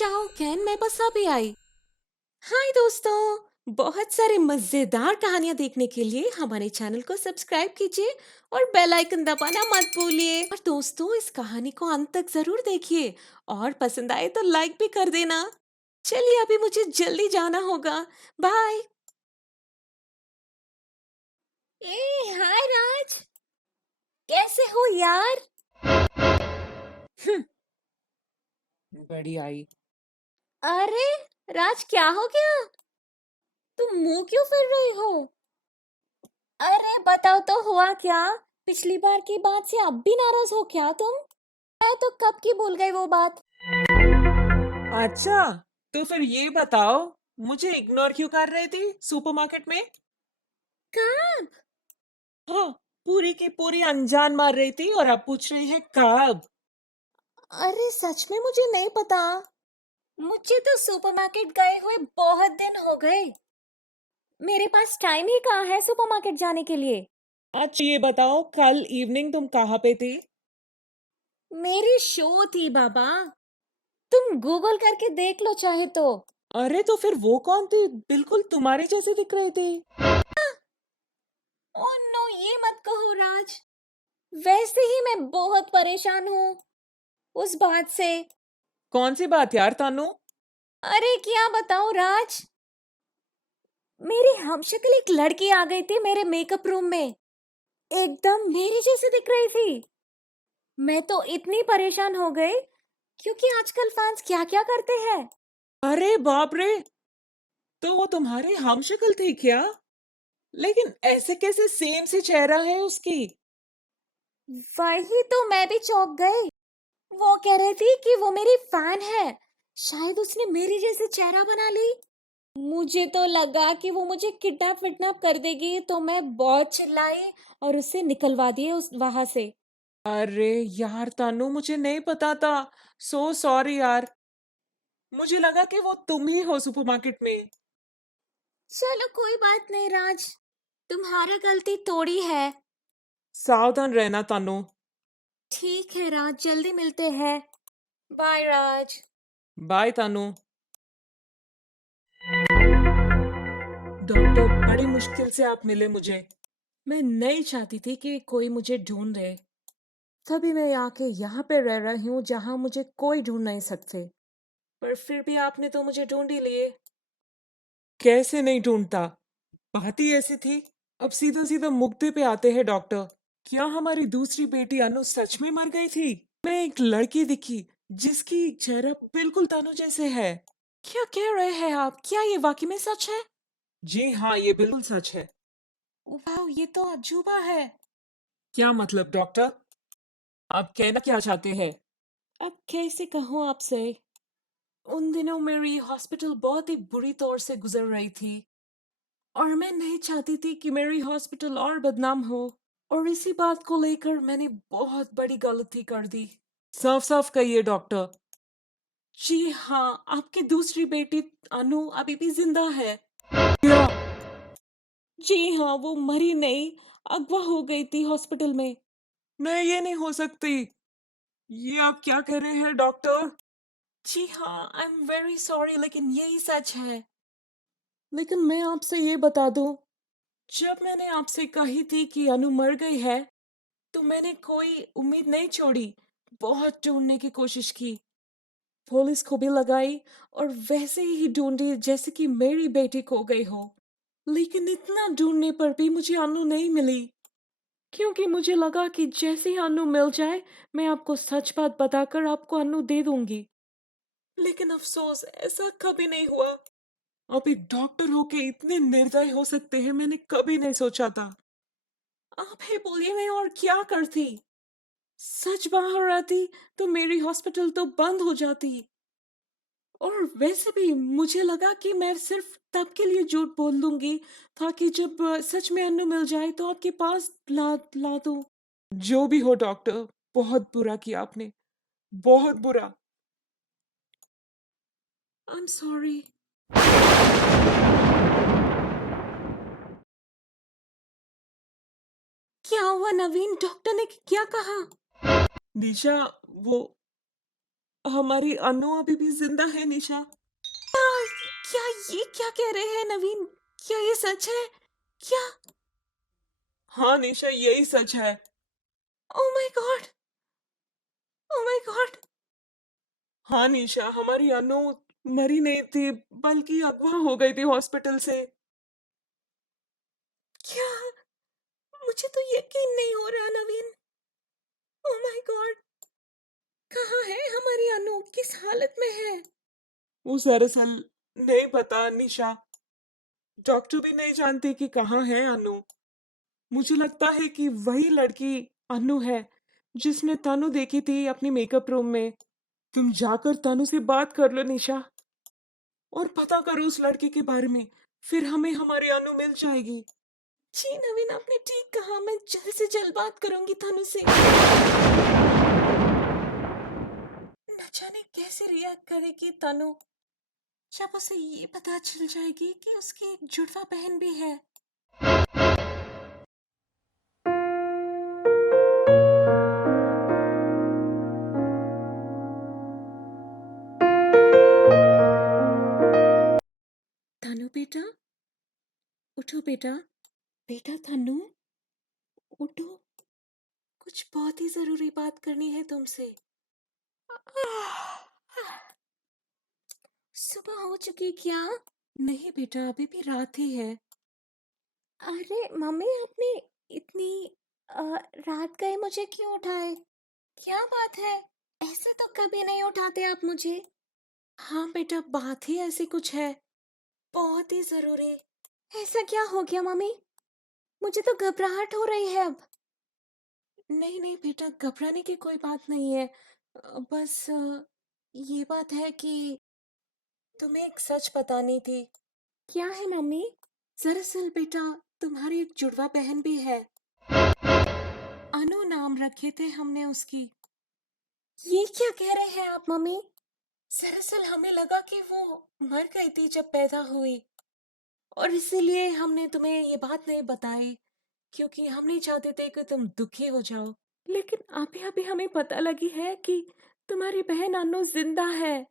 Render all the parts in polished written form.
जाओ कैन मैं बस अभी आई। हाय दोस्तों, बहुत सारे मजेदार कहानियां देखने के लिए हमारे चैनल को सब्सक्राइब कीजिए और बेल आइकन दबाना मत भूलिए। और दोस्तों, इस कहानी को अंत तक जरूर देखिए और पसंद आए तो लाइक भी कर देना। चलिए अभी मुझे जल्दी जाना होगा। बाय। ए हाय राज, कैसे हो यार? हम्म, बड़ी आई। अरे राज, क्या हो गया? तुम मुंह क्यों फिर रही हो? अरे बताओ तो हुआ क्या? पिछली बार की बात से अब भी नाराज हो क्या तुम? मैं तो कब की भूल गई वो बात। अच्छा, तो फिर ये बताओ, मुझे इग्नोर क्यों कर रही थी सुपरमार्केट में? कब? हाँ, पूरी की पूरी अनजान मार रही थी और अब पूछ रही है कब? अरे सच में मुझे नहीं पता। मुझे तो सुपरमार्केट गए हुए बहुत दिन हो गए। मेरे पास टाइम ही कहाँ है सुपरमार्केट जाने के लिए। अच्छा ये बताओ, कल इवनिंग तुम कहाँ पे थी? मेरी शो थी बाबा। तुम गूगल करके देख लो चाहे तो। अरे तो फिर वो कौन थी? बिल्कुल तुम्हारी जैसी दिख रही थी। ओह नो, ये मत कहो राज। वैसे ही मैं बहुत परेशान हूँ उस बात से। कौन सी बात यार तानू? अरे क्या बताऊं राज, मेरी हमशक्ल एक लड़की आ गई थी मेरे मेकअप रूम में। एकदम मेरी जैसी दिख रही थी। मैं तो इतनी परेशान हो गई क्योंकि आजकल फैंस क्या क्या करते हैं। अरे बाप रे, तो वो तुम्हारी हमशक्ल थी क्या? लेकिन ऐसे कैसे सेम सी चेहरा है उसकी? वही तो मैं भी चौंक गई। वो कह रही थी कि वो मेरी फैन है। शायद उसने मेरी जैसे चेहरा बना ली। मुझे तो लगा कि वो मुझे किडनैप विडनैप कर देगी, तो मैं बहुत चिल्लाई और उसे निकलवा दिए उस वहां से। अरे यार तानू, मुझे नहीं पता था। सो सॉरी यार। मुझे लगा कि वो तुम ही हो सुपरमार्केट में। चलो कोई बात नहीं राज, तुम्हारा गलती थोड़ी है। सावधान रहना तानू। ठीक है राज, जल्दी मिलते हैं। बाय राज। बाय तानू। डॉक्टर, बड़ी मुश्किल से आप मिले मुझे। मैं नहीं चाहती थी कि कोई मुझे ढूंढे। तभी मैं आके यहाँ पे रह रही हूँ जहाँ मुझे कोई ढूंढ नहीं सकते। पर फिर भी आपने तो मुझे ढूंढ ही लिए। कैसे नहीं ढूंढता? बात ही ऐसी थी। अब सीधा सीधा मुद्दे पे आते हैं डॉक्टर। क्या हमारी दूसरी बेटी अनु सच में मर गई थी? मैं एक लड़की दिखी जिसकी चेहरा बिल्कुल तानू जैसे है। क्या कह रहे हैं आप? क्या ये वाकई में सच है? जी हाँ, ये बिल्कुल सच है। वाह, ये तो अजूबा है। क्या मतलब डॉक्टर? आप कहना क्या चाहते हैं? अब कैसे कहूँ आपसे? उन दिनों मेरी हॉस्पिटल बहुत ही बुरी तौर से गुजर रही थी और मैं नहीं चाहती थी कि मेरी हॉस्पिटल और बदनाम हो। और इसी बात को लेकर मैंने बहुत बड़ी गलती कर दी। साफ साफ कहिए डॉक्टर। जी हाँ, आपकी दूसरी बेटी अनु अभी भी जिंदा है। क्या? जी हाँ, वो मरी नहीं, अगवा हो गई थी हॉस्पिटल में। नहीं, ये नहीं हो सकती। ये आप क्या कह रहे हैं डॉक्टर? जी हाँ, आई एम वेरी सॉरी, लेकिन यही सच है। लेकिन मैं आपसे ये बता दूं, जब मैंने आपसे कही थी कि अनु मर गई है, तो मैंने कोई उम्मीद नहीं छोड़ी। बहुत ढूंढने की कोशिश की, पुलिस को भी लगाई और वैसे ही ढूंढी जैसे कि मेरी बेटी खो गई हो। लेकिन इतना ढूंढने पर भी मुझे अनु नहीं मिली, क्योंकि मुझे लगा कि जैसे ही अनु मिल जाए, मैं आपको सच बात बताकर आपको अनु दे दूंगी। लेकिन अफसोस, ऐसा कभी नहीं हुआ। आप एक डॉक्टर होके इतने निर्दयी हो सकते हैं, मैंने कभी नहीं सोचा था। आप ही बोलिए, मैं और क्या करती? सच बाहर आती तो मेरी हॉस्पिटल तो बंद हो जाती। और वैसे भी मुझे लगा कि मैं सिर्फ तब के लिए झूठ बोल दूंगी ताकि जब सच में अन्नू मिल जाए तो आपके पास ला ला दूं। जो भी हो डॉक्टर, बहुत बुरा किया आपने, बहुत बुरा। I am sorry. क्या हुआ नवीन? डॉक्टर ने क्या कहा? निशा, वो हमारी अनु अभी भी जिंदा है निशा। क्या ये क्या कह रहे हैं नवीन? क्या ये सच है? क्या? हाँ निशा, यही सच है। Oh my God! Oh my God! हाँ निशा, हमारी अनु मरी नहीं थी, बल्कि अगवा हो गई थी हॉस्पिटल से। क्या? मुझे तो यकीन नहीं हो रहा नवीन। Oh my God! कहाँ है हमारी अनु? किस हालत में है? वो दरअसल नहीं पता निशा, डॉक्टर भी नहीं जानते कि कहाँ है अनु। मुझे लगता है कि वही लड़की अनु है जिसने तनु देखी थी अपनी मेकअप रूम में। तुम जाकर तनु से बात कर लो निशा, और पता करो उस लड़की के बारे में, फिर हमें हमारी अनु मिल जाएगी। जी नवीन, आपने ठीक कहा। मैं जल्द से जल्द बात करूंगी तनु से। न जाने कैसे रिएक्ट करेगी तनु जब उसे ये पता चल जाएगी कि उसकी एक जुड़वा बहन भी है। तनु बेटा, उठो बेटा। बेटा तनु, उठो। कुछ बहुत ही जरूरी बात करनी है तुमसे। सुबह हो चुकी क्या? नहीं बेटा, अभी भी रात ही है। अरे मम्मी, आपने इतनी रात गए मुझे क्यों उठाए? क्या बात है? ऐसे तो कभी नहीं उठाते आप मुझे। हाँ बेटा, बात ही ऐसी कुछ है, बहुत ही जरूरी। ऐसा क्या हो गया मम्मी? मुझे तो घबराहट हो रही है अब। नहीं नहीं बेटा, घबराने की कोई बात नहीं है। बस ये बात है कि तुम्हें एक सच बतानी थी। क्या है मम्मी? दरअसल बेटा, तुम्हारी एक जुड़वा बहन भी है। अनु नाम रखे थे हमने उसकी। ये क्या कह रहे हैं आप मम्मी? दरअसल हमें लगा कि वो मर गई थी जब पैदा हुई, और इसीलिए हमने तुम्हें ये बात नहीं बताई, क्योंकि हम नहीं चाहते थे कि तुम दुखी हो जाओ। लेकिन अभी अभी हमें पता लगी है कि तुम्हारी बहन अनु जिंदा है,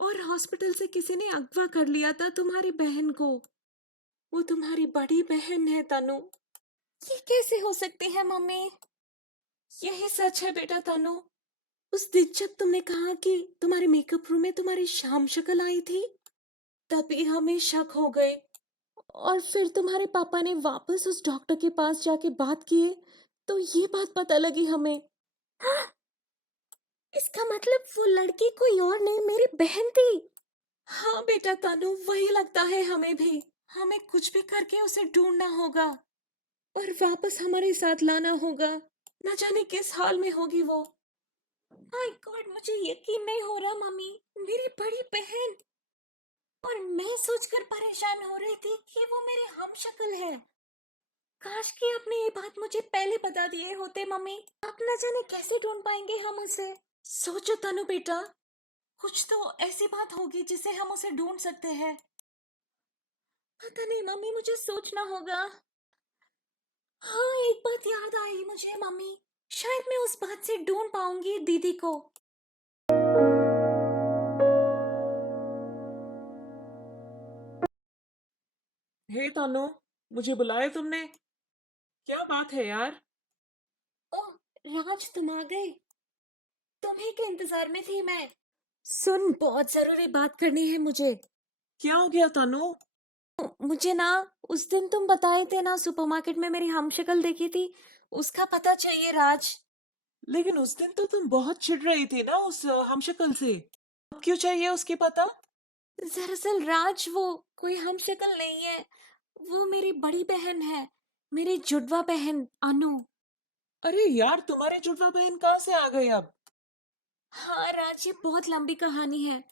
और हॉस्पिटल से किसी ने अगवा कर लिया था तुम्हारी बहन को। वो तुम्हारी बड़ी बहन है तनु। ये कैसे हो सकती है मम्मी? यही सच है बेटा तनु। उस दिन जब तुमने कहा कि तुम्हारे मेकअप रूम में तुम्हारी शाम शक्ल आई थी, तभी हमें शक हो गए, और फिर तुम्हारे पापा ने वापस उस डॉक्टर के पास जाके बात किए, तो ये बात पता लगी हमें। हाँ, इसका मतलब वो लड़की कोई और नहीं, मेरी बहन थी। हाँ बेटा तनु, वही लगता है हमें भी। हमें कुछ भी करके उसे ढूंढना होगा और वापस हमारे साथ लाना होगा। न जाने किस हाल में होगी वो। माय गॉड, मुझे यकीन नहीं हो रहा मम्मी, मेरी बड़ी बहन। और मैं सोचकर परेशान हो रही थी कि वो मेरे हमशक्ल है। काश कि आपने ये बात मुझे पहले बता दिए होते मम्मी। अब न जाने कैसे ढूंढ पाएंगे हम उसे। सोचो तनु बेटा, कुछ तो ऐसी बात होगी जिसे हम उसे ढूंढ सकते हैं। पता नहीं मम्मी, मुझे सोचना होगा। हाँ, एक बात याद आई मुझे मम्मी, शायद मैं उस बात से ढूंढ पाऊंगी दीदी को। हे तनु, मुझे बुलाया तुमने? क्या बात है यार? ओह राज, तुम आ गए। तुम्ही के इंतजार में थी मैं। सुन, बहुत जरूरी बात करनी है मुझे। क्या हो गया तनु? मुझे ना, उस दिन तुम बताए थे ना सुपरमार्केट में मेरी हमशक्ल देखी थी, उसका पता चाहिए राज। लेकिन उस दिन तो तुम बहुत चिढ़ रही थी ना उस हमशक्ल से। अब क्यों चाहिए उसकी पता? दरअसल राज, वो कोई हमशक्ल नहीं है, वो मेरी बड़ी बहन है, मेरी जुड़वा बहन अनु। अरे यार, तुम्हारी जुड़वा बहन कहाँ से आ गई अब? हाँ राज, ये बहुत लंबी कहानी है,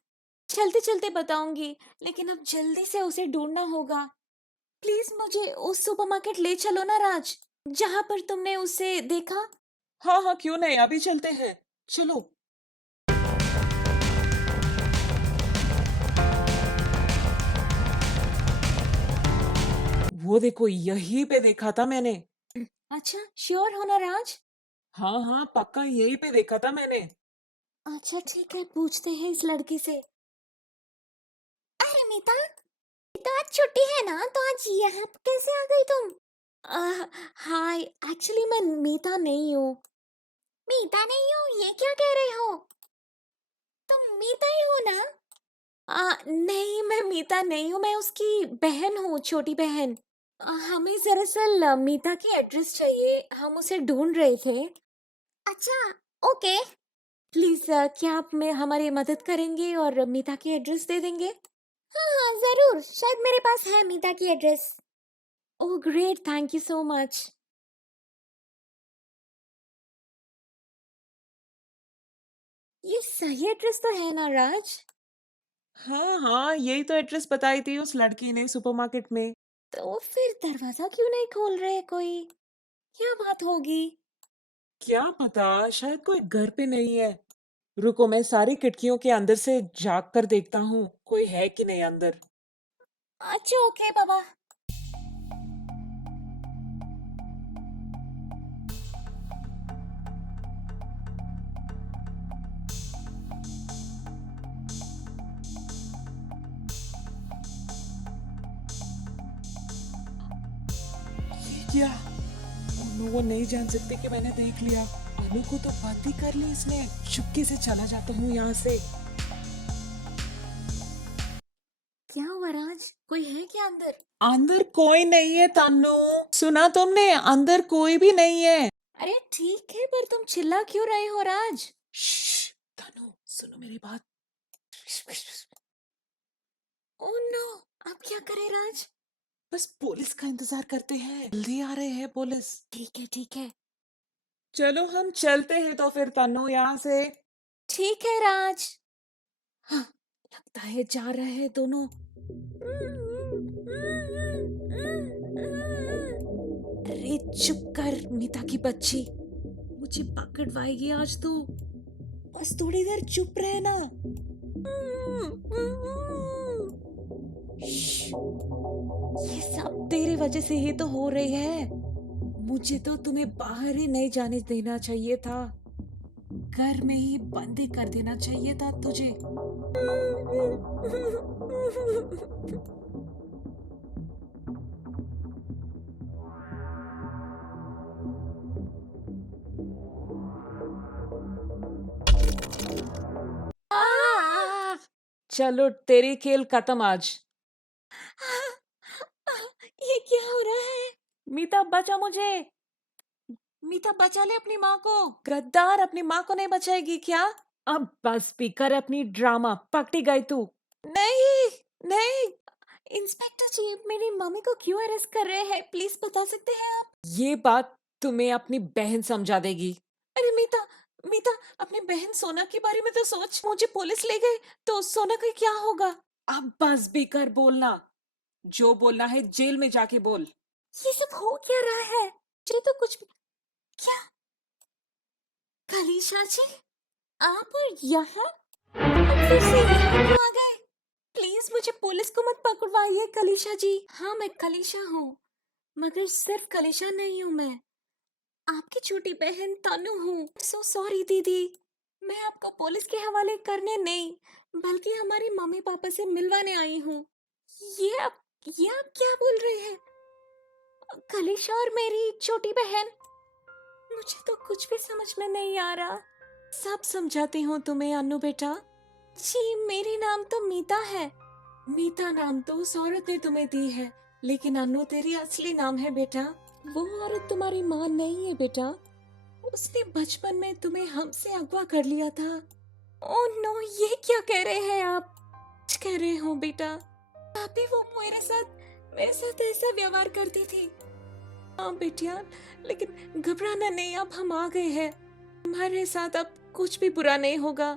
चलते चलते बताऊंगी, लेकिन अब जल्दी से उसे ढूंढना होगा। प्लीज मुझे उस सुपरमार्केट ले चलो ना राज, जहां पर तुमने उसे देखा। हाँ हाँ, क्यों नहीं, अभी चलते हैं, चलो। वो देखो, यहीं पे देखा था मैंने। अच्छा, श्योर हो ना राज? हाँ हाँ, पक्का यहीं पे देखा था मैंने। अच्छा ठीक है, पूछते हैं इस लड़की से। अरे मीता, तो आज छुट्टी है ना, तो आज यहाँ कैसे आ गई तुम? हाय, एक्चुअली मैं मीता नहीं हूँ। मीता नहीं हो, ये क्या कह रहे हो? तुम मीता ही हो ना? नहीं, मैं मीता नहीं हूँ, मैं उसकी बहन हूँ, छोटी बहन। हमें दरअसल मीता की एड्रेस चाहिए, हम उसे ढूंढ रहे थे। अच्छा, ओके। प्लीज क्या आप में हमारी मदद करेंगे और मीता की एड्रेस दे देंगे? हाँ हाँ जरूर, शायद मेरे पास है मीता की address. Oh great, thank you so much. ये सही एड्रेस तो है ना राज? हाँ हाँ, यही तो एड्रेस बताई थी उस लड़की ने सुपरमार्केट में। तो फिर दरवाजा क्यों नहीं खोल रहे कोई? क्या बात होगी? क्या पता, शायद कोई घर पे नहीं है। रुको, मैं सारी खिड़कियों के अंदर से झांक कर देखता हूँ कोई है कि नहीं अंदर। अच्छा ओके बाबा। ये क्या? अनु वो नहीं जान सकती कि मैंने देख लिया। अनु को तो बात ही कर ली इसने। चुपके से चला जाता हूँ यहाँ से। क्या हुआ राज, कोई है क्या अंदर? अंदर कोई नहीं है तन्नू। सुना तुमने? अंदर कोई भी नहीं है। अरे ठीक है, पर तुम चिल्ला क्यों रहे हो राज? श्श्श, तन्नू सुनो मेरी बात। ओह नो, अब क्या करें राज? बस पुलिस का इंतजार करते हैं, जल्दी आ रहे हैं पुलिस। ठीक है ठीक है। चलो हम चलते हैं तो फिर तन्नू यहाँ से। ठीक है राज। हाँ, लगता है जा रहे हैं दोनों। अरे चुप कर मीता की बच्ची, मुझे पकड़वाएगी आज तू। बस थोड़ी देर चुप रहना। श्श, ये सब तेरे वजह से ही तो हो रही है। मुझे तो तुम्हें बाहर ही नहीं जाने देना चाहिए था, घर में ही बंदी कर देना चाहिए था तुझे। चलो तेरी खेल खत्म आज। ये क्या हो रहा है? मीता बचा मुझे। मीता बचा ले अपनी माँ को। गद्दार, अपनी माँ को नहीं बचाएगी क्या? अब बस भी कर अपनी ड्रामा, पकड़ी गई तू। नहीं, नहीं। इंस्पेक्टर जी, मेरी मम्मी को क्यों अरेस्ट कर रहे हैं, प्लीज बता सकते हैं आप? ये बात तुम्हें अपनी बहन समझा देगी। अरे मीता, मीता, अपनी बहन सोना के बारे में तो सोच। मुझे पुलिस ले गए तो सोना का क्या होगा? अब बस भी कर बोलना। जो बोलना है जेल में जाके बोल। ये सब हो क्या रहा है? मुझे तो कुछ भी... क्या? कलीशा जी, आप और यहाँ? आप फिर से यहाँ क्यों आ गए? प्लीज मुझे पुलिस को मत पकड़वाइए कलीशा जी। हाँ मैं कलीशा हूँ, मगर सिर्फ कलीशा नहीं हूँ मैं, आपकी छोटी बहन तनु हूँ। सो सॉरी दीदी, मैं आपको पुलिस के हवाले करने नहीं, बल्कि हमारे मम्मी पापा से मिलवाने आई हूँ। ये आप ये आप क्या बोल रहे हैं? कलीशा और मेरी छोटी बहन? मुझे तो कुछ भी समझ में नहीं आ रहा। सब समझाती हूँ तुम्हें अनु बेटा। जी मेरी नाम तो मीता है। मीता नाम तो उस औरत ने तुम्हें दी है, लेकिन अनु तेरी असली नाम है बेटा। वो औरत तुम्हारी माँ नहीं है बेटा, उसने बचपन में तुम्हें हमसे अगवा कर लिया था। ओह नो, ये क्या कह रहे हैं आप? कुछ कह रहे हो बेटा, अभी वो मेरे साथ ऐसा व्यवहार करती थी। हाँ बेटिया, लेकिन घबराना नहीं, अब हम आ गए हैं, हमारे साथ अब कुछ भी बुरा नहीं होगा।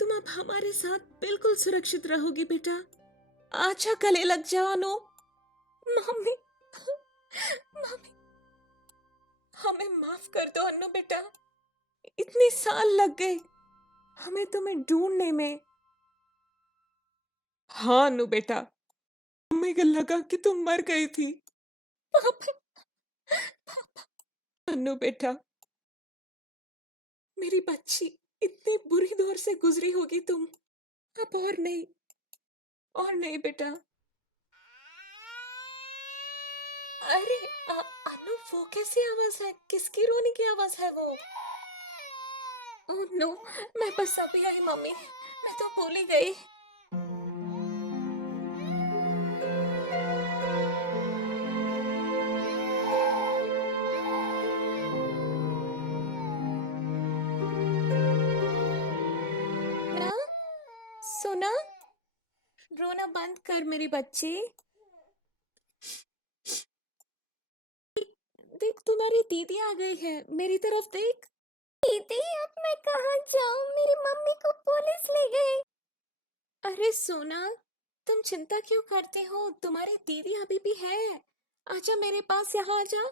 तुम अब हमारे साथ बिल्कुल सुरक्षित रहोगी बेटा। अच्छा गले लग जाओ अनु। मम्मी, मम्मी, हमें माफ कर दो अनु बेटा, इतने साल लग गए हमें तुम्हें ढूंढने में। हाँ अनु बेटा, हमें को लगा कि तुम मर गई थी। पापा, पापा, अनु बेटा, मेरी बच्ची, इतनी बुरी दौर से गुजरी होगी तुम। अब और नहीं बेटा। अरे अनु, वो कैसी आवाज है? किसकी रोने की आवाज है वो? ओह नो, मैं बस अभी आई मम्मी, मैं तो भूल ही गई। ना, सोना, रोना बंद कर मेरी बच्ची। देख, तुम्हारी दीदी आ गई है, मेरी तरफ देख। दीदी, अब मैं कहाँ जाऊँ? मेरी मम्मी को पुलिस ले गई। अरे सोना, तुम चिंता क्यों करते हो? तुम्हारी दीदी अभी भी है। आजा मेरे पास, यहाँ आजा।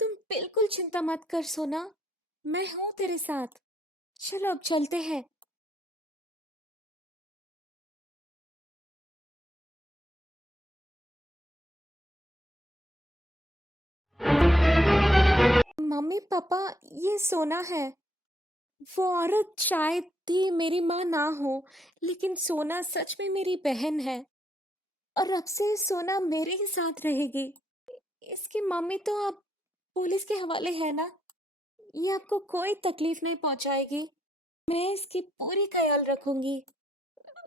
तुम बिल्कुल चिंता मत कर सोना, मैं हूँ तेरे साथ। चलो अब चलते हैं। मम्मी पापा, ये सोना है। वो औरत शायद ही मेरी माँ ना हो, लेकिन सोना सच में मेरी बहन है। और अब से सोना मेरे ही साथ रहेगी। इसकी मम्मी तो अब पुलिस के हवाले है ना, ये आपको कोई तकलीफ नहीं पहुंचाएगी। मैं इसकी पूरी ख्याल रखूंगी।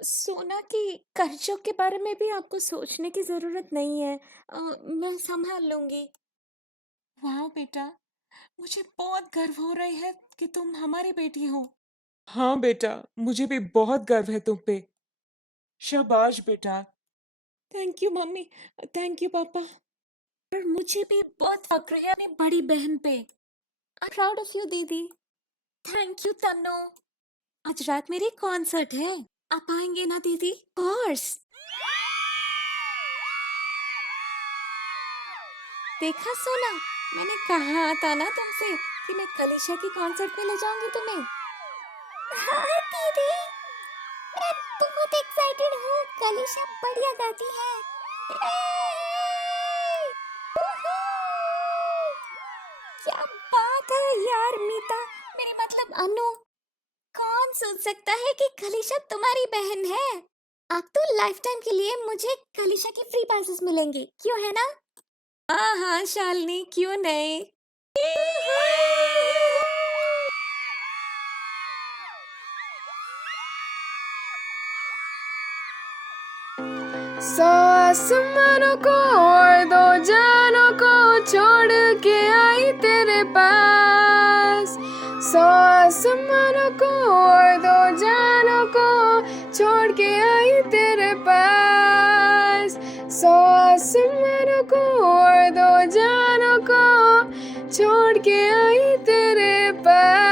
सोना की कर्जों के बारे में भी आपको सोचने की जरूरत नहीं है। मैं संभाल लूंगी। वाह बेटा, मुझे बहुत गर्व हो रही है कि तुम हमारी बेटी हो। हाँ बेटा, मुझे भी बहुत गर्व है तुम पे। शाबाश बेटा। Thank you mummy, thank you पापा। और मुझे भी बहुत फक्र है अपनी बड़ी बहन पे। आई प्राउड ऑफ यू दीदी। थैंक यू तन्नो। आज रात मेरी कॉन्सर्ट है, आप आएंगे ना दीदी? कोर्स। देखा सोना, मैंने कहा था ना तुमसे कि मैं कलिशा की कॉन्सर्ट में ले जाऊंगी तुम्हें। हाँ दीदी, मैं बहुत एक्साइटेड हूँ। कलिशा बढ़िया गाती है। ये! वूहू! क्या बात है यार मीता, मेरी मतलब अनु। कौन सोच सकता है कि कलिशा तुम्हारी बहन है? अब तो लाइफ टाइम के लिए मुझे कलिशा की फ्री पासेस मिलेंगे, क्यों है ना? हाँ हाँ शालिनी, क्यों नहीं। सौ आसमानों को और दो जानों को छोड़ के आई तेरे पास। सौ आसमानों को और दो जानों को छोड़ के आई तेरे पास। सौ आसमानों को और दो जानों को छोड़ के आई तेरे पास।